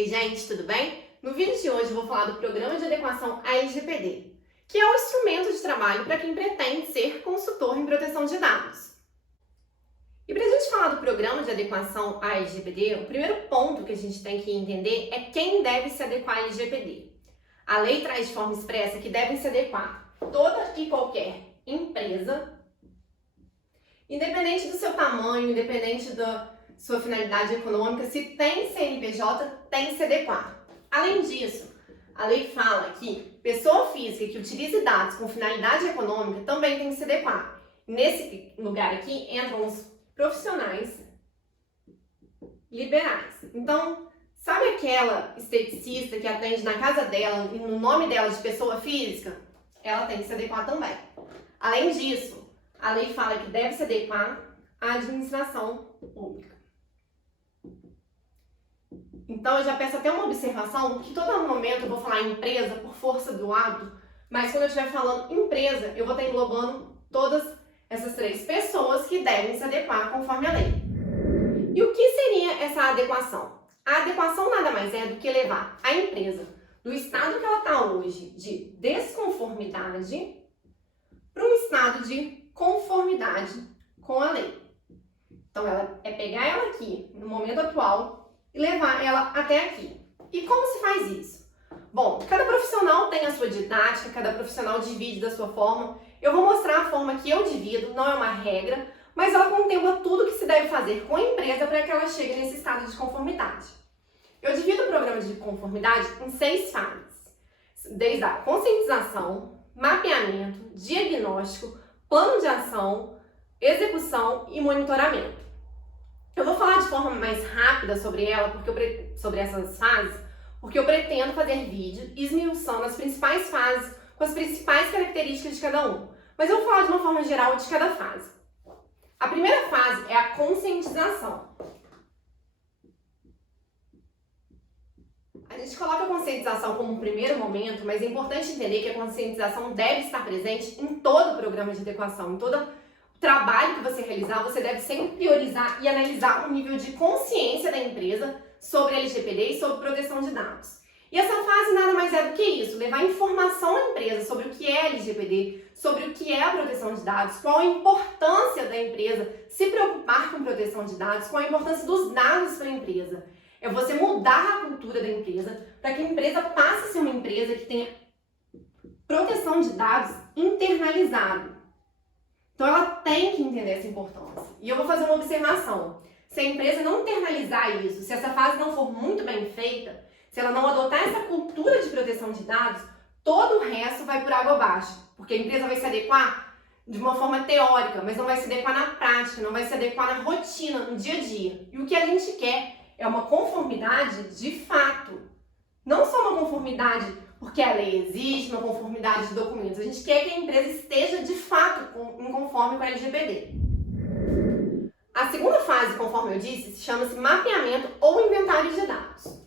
Ei gente, tudo bem? No vídeo de hoje eu vou falar do Programa de Adequação à LGPD, que é um instrumento de trabalho para quem pretende ser consultor em proteção de dados. E para a gente falar do Programa de Adequação à LGPD, o primeiro ponto que a gente tem que entender é quem deve se adequar à LGPD. A lei traz de forma expressa que devem se adequar toda e qualquer empresa, independente do seu tamanho, independente da sua finalidade econômica, se tem CNPJ, tem que se adequar. Além disso, a lei fala que pessoa física que utilize dados com finalidade econômica também tem que se adequar. Nesse lugar aqui entram os profissionais liberais. Então, sabe aquela esteticista que atende na casa dela e no nome dela de pessoa física? Ela tem que se adequar também. Além disso, a lei fala que deve se adequar à administração pública. Então, eu já peço até uma observação, que todo momento eu vou falar empresa por força do hábito, mas quando eu estiver falando empresa, eu vou estar englobando todas essas três pessoas que devem se adequar conforme a lei. E o que seria essa adequação? A adequação nada mais é do que levar a empresa do estado que ela está hoje de desconformidade para um estado de conformidade com a lei. Então, ela é pegar ela aqui, no momento atual, e levar ela até aqui. E como se faz isso? Bom, cada profissional tem a sua didática, cada profissional divide da sua forma. Eu vou mostrar a forma que eu divido, não é uma regra, mas ela contempla tudo que se deve fazer com a empresa para que ela chegue nesse estado de conformidade. Eu divido o programa de conformidade em 6 fases, desde a conscientização, mapeamento, diagnóstico, plano de ação, execução e monitoramento. Eu vou falar de forma mais rápida sobre ela, sobre essas fases, porque eu pretendo fazer vídeo esmiuçando as principais fases com as principais características de cada um. Mas eu vou falar de uma forma geral de cada fase. A primeira fase é a conscientização. A gente coloca a conscientização como um primeiro momento, mas é importante entender que a conscientização deve estar presente em todo o programa de adequação, em todo trabalho que você realizar, você deve sempre priorizar e analisar o nível de consciência da empresa sobre LGPD e sobre proteção de dados. E essa fase nada mais é do que isso, levar informação à empresa sobre o que é LGPD, sobre o que é a proteção de dados, qual a importância da empresa se preocupar com proteção de dados, qual a importância dos dados para a empresa. É você mudar a cultura da empresa para que a empresa passe a ser uma empresa que tenha proteção de dados internalizado. Então, ela tem que entender essa importância. E eu vou fazer uma observação. Se a empresa não internalizar isso, se essa fase não for muito bem feita, se ela não adotar essa cultura de proteção de dados, todo o resto vai por água abaixo. Porque a empresa vai se adequar de uma forma teórica, mas não vai se adequar na prática, não vai se adequar na rotina, no dia a dia. E o que a gente quer é uma conformidade de fato. Não só uma conformidade porque a lei existe, uma conformidade de documentos. A gente quer que a empresa esteja, de fato, conforme com a LGPD. A segunda fase, conforme eu disse, chama-se mapeamento ou inventário de dados.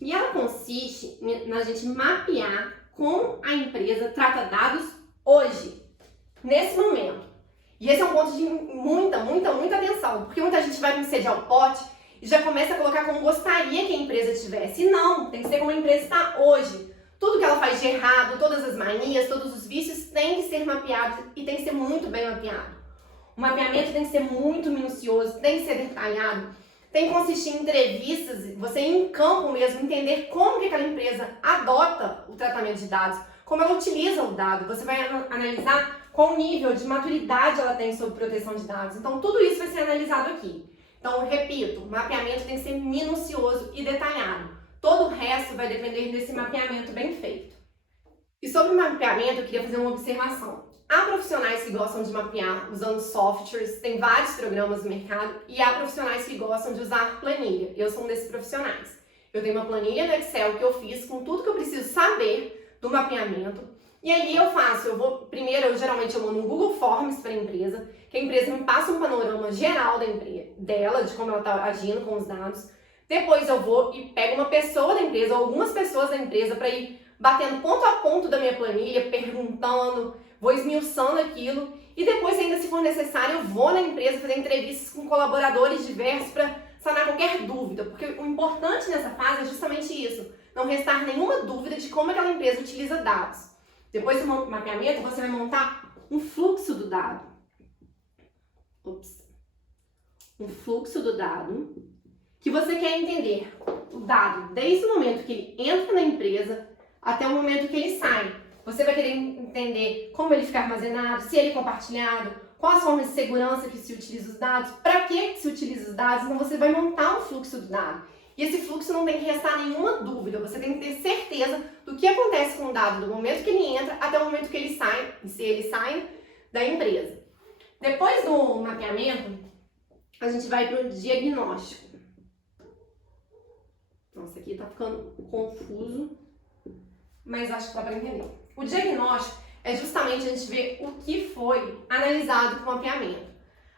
E ela consiste na gente mapear como a empresa trata dados hoje, nesse momento. E esse é um ponto de muita atenção, porque muita gente vai com sede ao pote e já começa a colocar como gostaria que a empresa tivesse. E não, tem que ser como a empresa está hoje. Tudo que ela faz de errado, todas as manias, todos os vícios têm que ser mapeados e tem que ser muito bem mapeado. O mapeamento tem que ser muito minucioso, tem que ser detalhado, tem que consistir em entrevistas, você ir em campo mesmo, entender como que aquela empresa adota o tratamento de dados, como ela utiliza o dado. Você vai analisar qual nível de maturidade ela tem sobre proteção de dados. Então, tudo isso vai ser analisado aqui. Então, repito, o mapeamento tem que ser minucioso e detalhado. Todo o resto vai depender desse mapeamento bem feito. E sobre o mapeamento, eu queria fazer uma observação. Há profissionais que gostam de mapear usando softwares, tem vários programas no mercado, e há profissionais que gostam de usar planilha. Eu sou um desses profissionais. Eu tenho uma planilha no Excel que eu fiz com tudo que eu preciso saber do mapeamento. E ali eu faço, geralmente eu mando um Google Forms para a empresa, que a empresa me passa um panorama geral dela, de como ela está agindo com os dados. Depois eu vou e pego uma pessoa da empresa, ou algumas pessoas da empresa, para ir batendo ponto a ponto da minha planilha, perguntando, vou esmiuçando aquilo. E depois, ainda se for necessário, eu vou na empresa fazer entrevistas com colaboradores diversos para sanar qualquer dúvida, porque o importante nessa fase é justamente isso, não restar nenhuma dúvida de como aquela empresa utiliza dados. Depois do mapeamento, você vai montar um fluxo do dado. Um fluxo do dado que você quer entender o dado desde o momento que ele entra na empresa até o momento que ele sai. Você vai querer entender como ele fica armazenado, se ele é compartilhado, quais as formas de segurança que se utiliza os dados, para que se utiliza os dados. Então você vai montar um fluxo do dado. E esse fluxo não tem que restar nenhuma dúvida, você tem que ter certeza do que acontece com o dado do momento que ele entra até o momento que ele sai, e se ele sai da empresa. Depois do mapeamento, a gente vai para o diagnóstico. Nossa, aqui tá ficando confuso, mas acho que dá para entender. O diagnóstico é justamente a gente ver o que foi analisado com o mapeamento.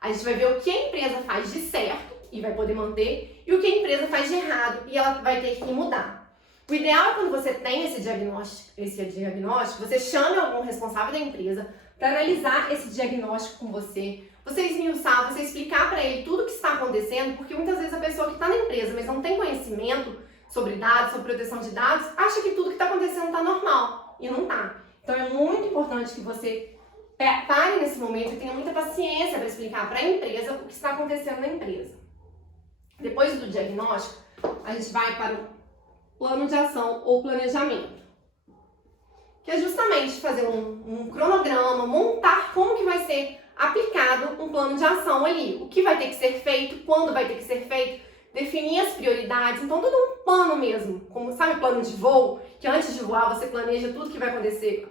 A gente vai ver o que a empresa faz de certo e vai poder manter, e o que a empresa faz de errado e ela vai ter que mudar. O ideal é quando você tem esse diagnóstico, você chame algum responsável da empresa para analisar esse diagnóstico com você, você esmiuçar, você explicar para ele tudo o que está acontecendo, porque muitas vezes a pessoa que está na empresa, mas não tem conhecimento sobre dados, sobre proteção de dados, acha que tudo que está acontecendo está normal, e não está. Então é muito importante que você pare nesse momento e tenha muita paciência para explicar para a empresa o que está acontecendo na empresa. Depois do diagnóstico, a gente vai para o plano de ação ou planejamento, que é justamente fazer um cronograma, montar como que vai ser aplicado um plano de ação ali, o que vai ter que ser feito, quando vai ter que ser feito, definir as prioridades, então tudo um plano mesmo, como sabe plano de voo, que antes de voar você planeja tudo que vai acontecer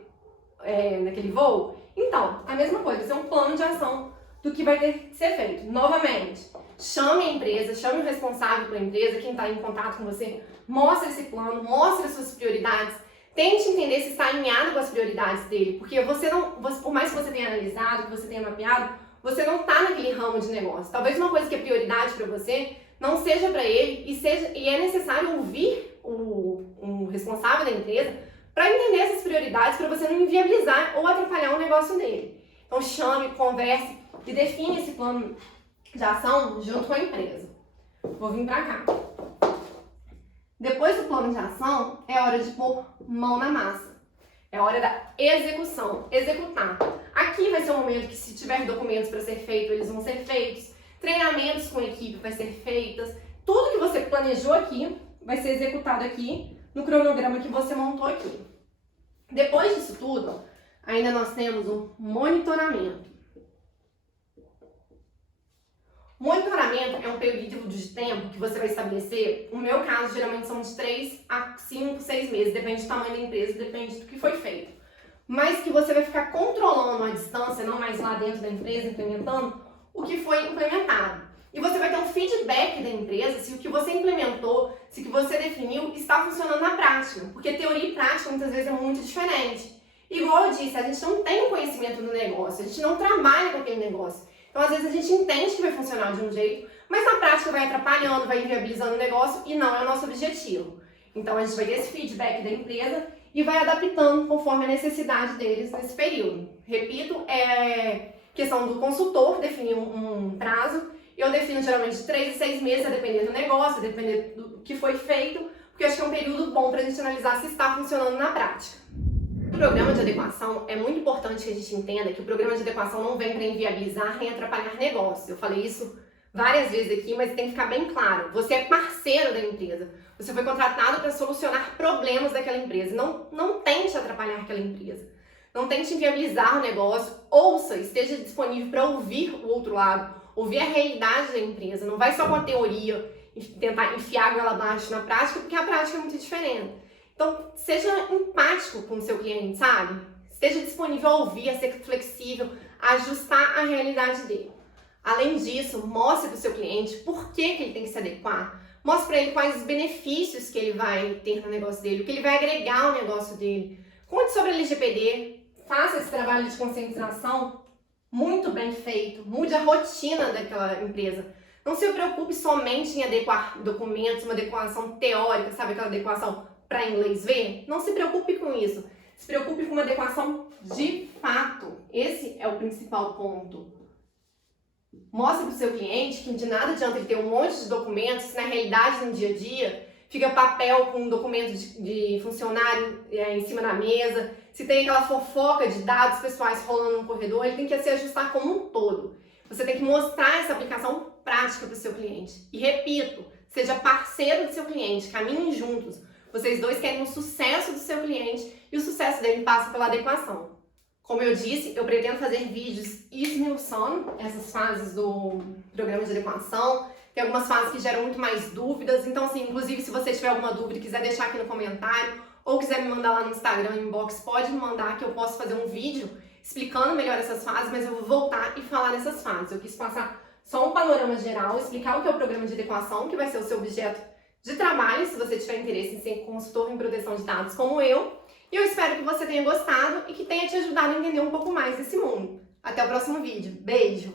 naquele voo? Então, a mesma coisa, isso é um plano de ação do que vai ter que ser feito. Novamente, chame a empresa, chame o responsável pela empresa, quem está em contato com você, mostre esse plano, mostre as suas prioridades, tente entender se está alinhado com as prioridades dele, porque por mais que você tenha analisado, que você tenha mapeado, você não está naquele ramo de negócio. Talvez uma coisa que é prioridade para você não seja para ele e é necessário ouvir o responsável da empresa para entender essas prioridades, para você não inviabilizar ou atrapalhar o negócio dele. Então chame, converse e define esse plano de ação junto com a empresa. Vou vir para cá. Depois do plano de ação, é hora de pôr mão na massa. É hora da execução, executar. Aqui vai ser o momento que, se tiver documentos para ser feito, eles vão ser feitos. Treinamentos com a equipe vai ser feitos. Tudo que você planejou aqui vai ser executado aqui no cronograma que você montou aqui. Depois disso tudo, ainda nós temos um monitoramento. Monitoramento é um período de tempo que você vai estabelecer. No meu caso, geralmente são de 3 a 5, 6 meses, depende do tamanho da empresa, depende do que foi feito. Mas que você vai ficar controlando à distância, não mais lá dentro da empresa, implementando o que foi implementado. E você vai ter um feedback da empresa se o que você implementou, se o que você definiu está funcionando na prática. Porque teoria e prática muitas vezes é muito diferente. Igual eu disse, a gente não tem conhecimento do negócio, a gente não trabalha com aquele negócio. Então, às vezes, a gente entende que vai funcionar de um jeito, mas na prática vai atrapalhando, vai inviabilizando o negócio e não é o nosso objetivo. Então, a gente vai ter esse feedback da empresa e vai adaptando conforme a necessidade deles nesse período. Repito, é questão do consultor definir um prazo. Eu defino geralmente de 3 a 6 meses, a depender do negócio, a depender do que foi feito, porque eu acho que é um período bom para a gente analisar se está funcionando na prática. O programa de adequação, é muito importante que a gente entenda que o programa de adequação não vem para inviabilizar nem atrapalhar negócio. Eu falei isso várias vezes aqui, mas tem que ficar bem claro. Você é parceiro da empresa. Você foi contratado para solucionar problemas daquela empresa. Não tente atrapalhar aquela empresa. Não tente inviabilizar o negócio. Ouça, esteja disponível para ouvir o outro lado, ouvir a realidade da empresa. Não vai só com a teoria e tentar enfiar ela abaixo na prática, porque a prática é muito diferente. Então, seja empático com o seu cliente, sabe? Esteja disponível a ouvir, a ser flexível, a ajustar a realidade dele. Além disso, mostre para o seu cliente por que ele tem que se adequar. Mostre para ele quais os benefícios que ele vai ter no negócio dele, o que ele vai agregar ao negócio dele. Conte sobre a LGPD, faça esse trabalho de conscientização muito bem feito, mude a rotina daquela empresa. Não se preocupe somente em adequar documentos, uma adequação teórica, sabe aquela adequação para inglês ver? Não se preocupe com isso. Se preocupe com uma adequação de fato. Esse é o principal ponto. Mostre para o seu cliente que de nada adianta ele ter um monte de documentos se na realidade, no dia a dia, fica papel com documento de funcionário em cima da mesa, se tem aquela fofoca de dados pessoais rolando no corredor, ele tem que se ajustar como um todo. Você tem que mostrar essa aplicação prática para o seu cliente. E repito, seja parceiro do seu cliente, caminhem juntos. Vocês dois querem o sucesso do seu cliente e o sucesso dele passa pela adequação. Como eu disse, eu pretendo fazer vídeos esmiuçando essas fases do programa de adequação. Tem algumas fases que geram muito mais dúvidas. Então, assim, inclusive, se você tiver alguma dúvida e quiser deixar aqui no comentário ou quiser me mandar lá no Instagram, inbox, pode me mandar que eu posso fazer um vídeo explicando melhor essas fases, mas eu vou voltar e falar nessas fases. Eu quis passar só um panorama geral, explicar o que é o programa de adequação, que vai ser o seu objeto de trabalho, se você tiver interesse em ser consultor em proteção de dados como eu. E eu espero que você tenha gostado e que tenha te ajudado a entender um pouco mais desse mundo. Até o próximo vídeo. Beijo!